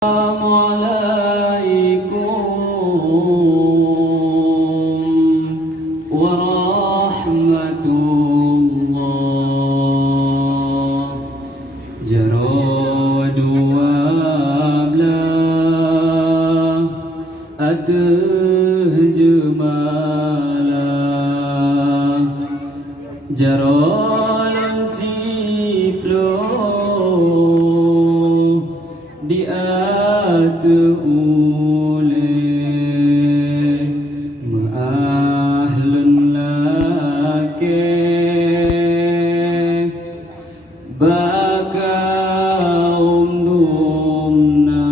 Assalamualaikum warahmatullah. Jaro dua belah atuh jemalah jaro siplo di atu ule ma'ahlun lake bakaum dumna.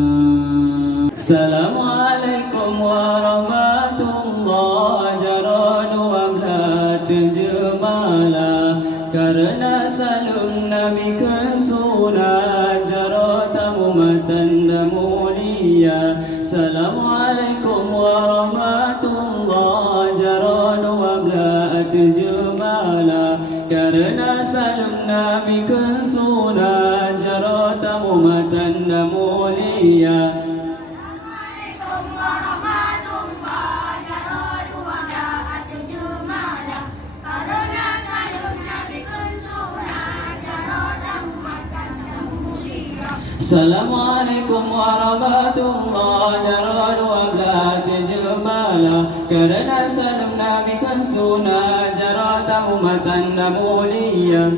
Assalamualaikum warahmatullah. Jaradu amlat jemala karena salum nabi kesuna jaratamu matanda mulia. Assalamualaikum warahmatullah. Jaradu amlat jemala karena salum nabi kesuna jaratamu matanda mulia. Assalamualaikum warahmatullah. Jaradu ablat jemala karena salam nabi kan sunnah jaratamu matanda mulia.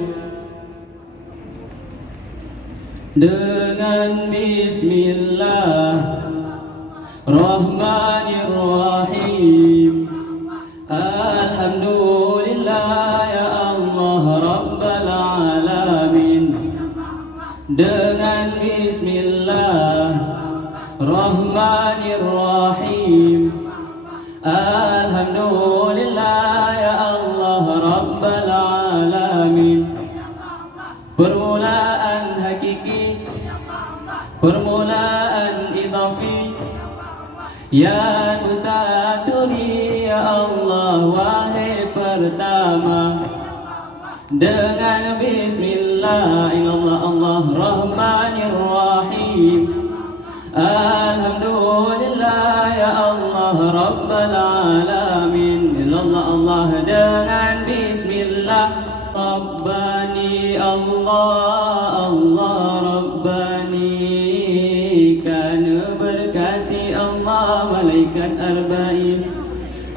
Dengan bismillahirrahmanirrahim. Alhamdulillah ya Allah Rabbal alamin. Dengan bismillahirrahmanirrahim. Alhamdulillah ya Allah Rabbal alamin. Permulaan hakiki, permulaan idafi, ya mutatuli ya Allah wahai pertama. Dengan bismillah Allah rahmanirrahim. Alhamdulillah ya Allah Rabbal alamin. Allah dengan bismillah Rabbani Allah Rabbani kan berkati Allah malaikat arba'in.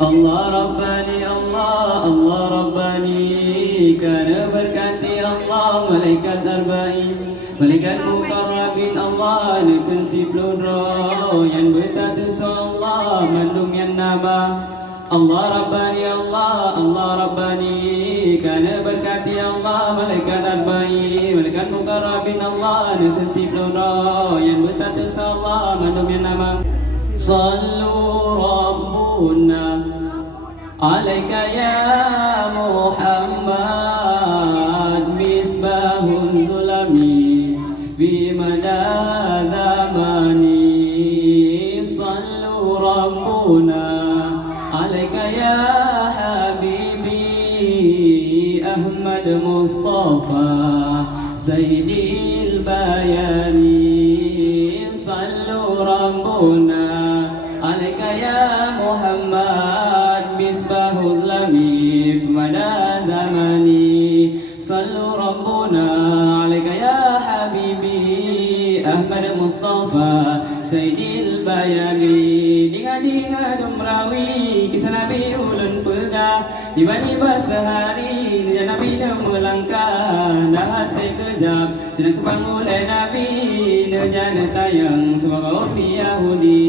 Allah Rabbani Allah Rabbani kan berkati Allah malaikat arba'in. Malaikat mukarrabin Allah nekun siplun roh yang bertatu Allah mandum yang nama. Allah Rabbani Allah Rabbani kan berkati Allah malaikat arba'in. Malaikat mukarrabin Allah nekun siplun roh yang bertatu Allah mandum yang nama. Sallu Rabbuna alaika ya Muhammad misbahun zulami fi mada zamani. Sallu Rabbuna alaika ya habibi Ahmad Mustafa Sayyidil Bayani. Sallu Rabbuna alaika ya Muhammad misbahul lamif mada zamani. Sallu Rabbuna alaika ya habibi Ahmad Mustafa Sayyidil Bayani. Dinga-dinga dumrawi kisah Nabi ulun pegah tiba-tiba sehari dia Nabi dah melangkah dah sekejap sedang kebangun oleh Nabi dia tayang sebagai ummi Yahudi.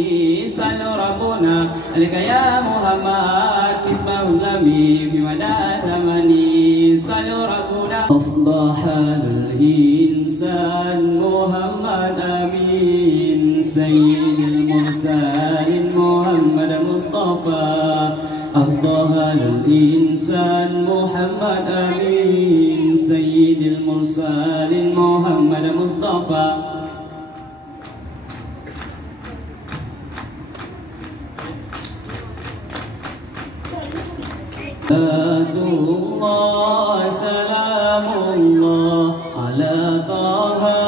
Sallu Rabbuna alaika ya Muhammad misbahul lamif fi mada zamani. Sallu Rabbuna afdahal insan Muhammad amin sayyidil mursalin Muhammad Mustafa. Afdahal insan Muhammad amin sayyidil mursalin Muhammad Mustafa. Salatullah salamullah ala taha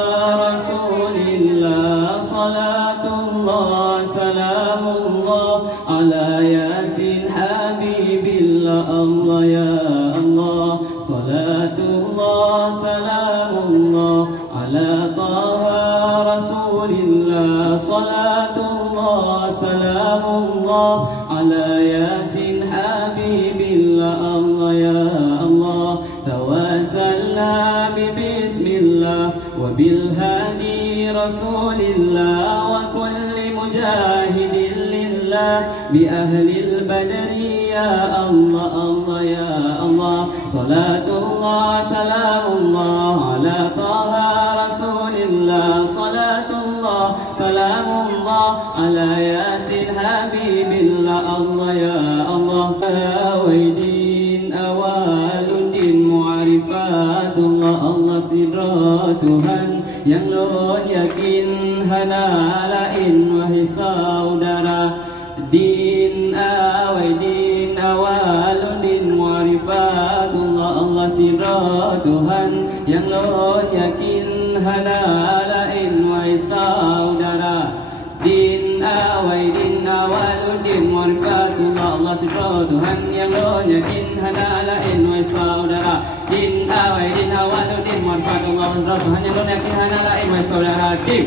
rasulillah. Salat salatullah salamullah ala yasin habibillah Allah ya Allah salatullah salamullah ala taha rasulillah salatullah salamullah ala yasin habibillah Allah ya Allah tawassalna bismillah wa bil hadi rasulillah wa kulli mujahidin lillah bi ahlil badri ya Allah Allah ya Allah salatullah salamullah ala taha rasulillah salatullah salamullah ala yasin habibillah Allah ya Allah awaidin awaludin mu'arifatullah Allah sidra Tuhan yang lon yakin hana lain wahai saudara din awaidin awaludin mu'arifatullah Allah sidra Tuhan yang lon yakin hana lain wahai saudara din awaidin awaludin mu'arifatullah Allah sidra Tuhan yang lon yakin hana lain wahai saudara din awaidin awaludin mu'arifatullah Allah sidra Tuhan yang lon yakin hana lain wahai saudara din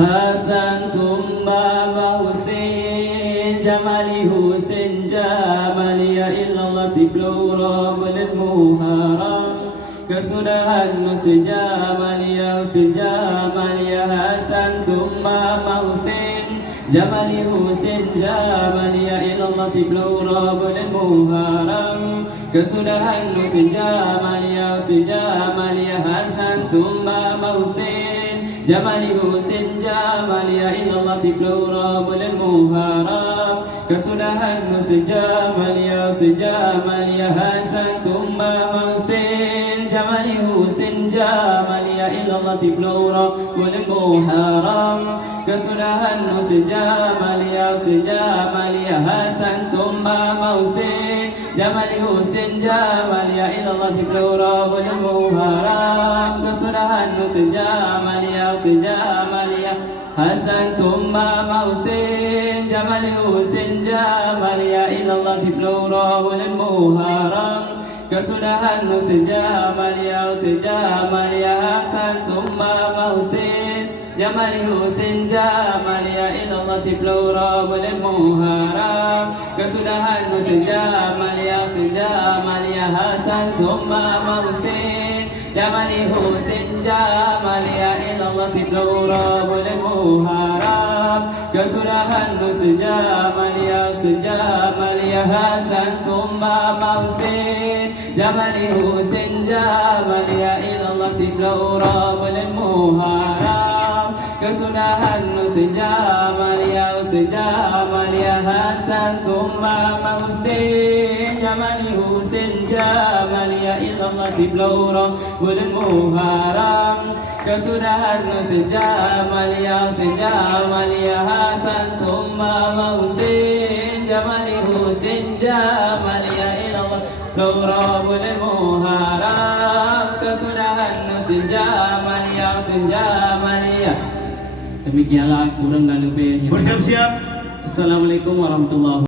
Hasan thumma Husain Jamali Husain Jamali ya illallah siblu rabbul muharram kesudahan Husain Jamali ya Husain Jamali ya Hasan thumma Husain Jamali Husain Jamali ya illallah siblu rabbul muharram kesudahan Husain Jamali ya Husain Jamali ya Hasan thumma Husain Jamali Husain Jamali ya illallah siblu rabbul muharram kesudahan Husain Jamali ya Husain Jamali ya Hasan thumma Husain Jamali Husain Jamali ya illallah siblu rabbul muharram kesudahan Husain Jamali ya Husain Jamali ya Hasan thumma Husain Jamali Husain Jamali ya illallah siblu rabbul muharram kesudahan Husain Jamali ya Husain Jamali ya Hasan thumma Husain Jamali Husain Jamali ya illallah siblu rabbul muharram kesudahan Husain Jamali ya Husain Jamali ya Hasan thumma Husain Jamali Husain Jamali ya illallah siblu rabbul muharram kesudahan Husain Jamali ya Husain Jamali ya Hasan thumma Husain Jamali Husain Jamali ya illallah siblu rabbul muharram kesudahan Husain Jamali ya Husain Jamali ya Hasan thumma Husain Jamali Husain Jamali ya illallah siblu rabbul muharram kesudahan Husain Jamali ya Husain Jamali ya Hasan thumma Husain Jamali Husain Jamali ya illallah siblu rabbul muharram kesudahan Husain Jamali ya Husain Jamali ya Hasan thumma Husain Jamali Husain Jamali ya illallah siblu rabbul muharram kesudahan Husain Jamali ya Husain Jamali ya. Demikianlah kurang dan lebihnya. Bersiap-siap. Assalamualaikum warahmatullahi wabarakatuh.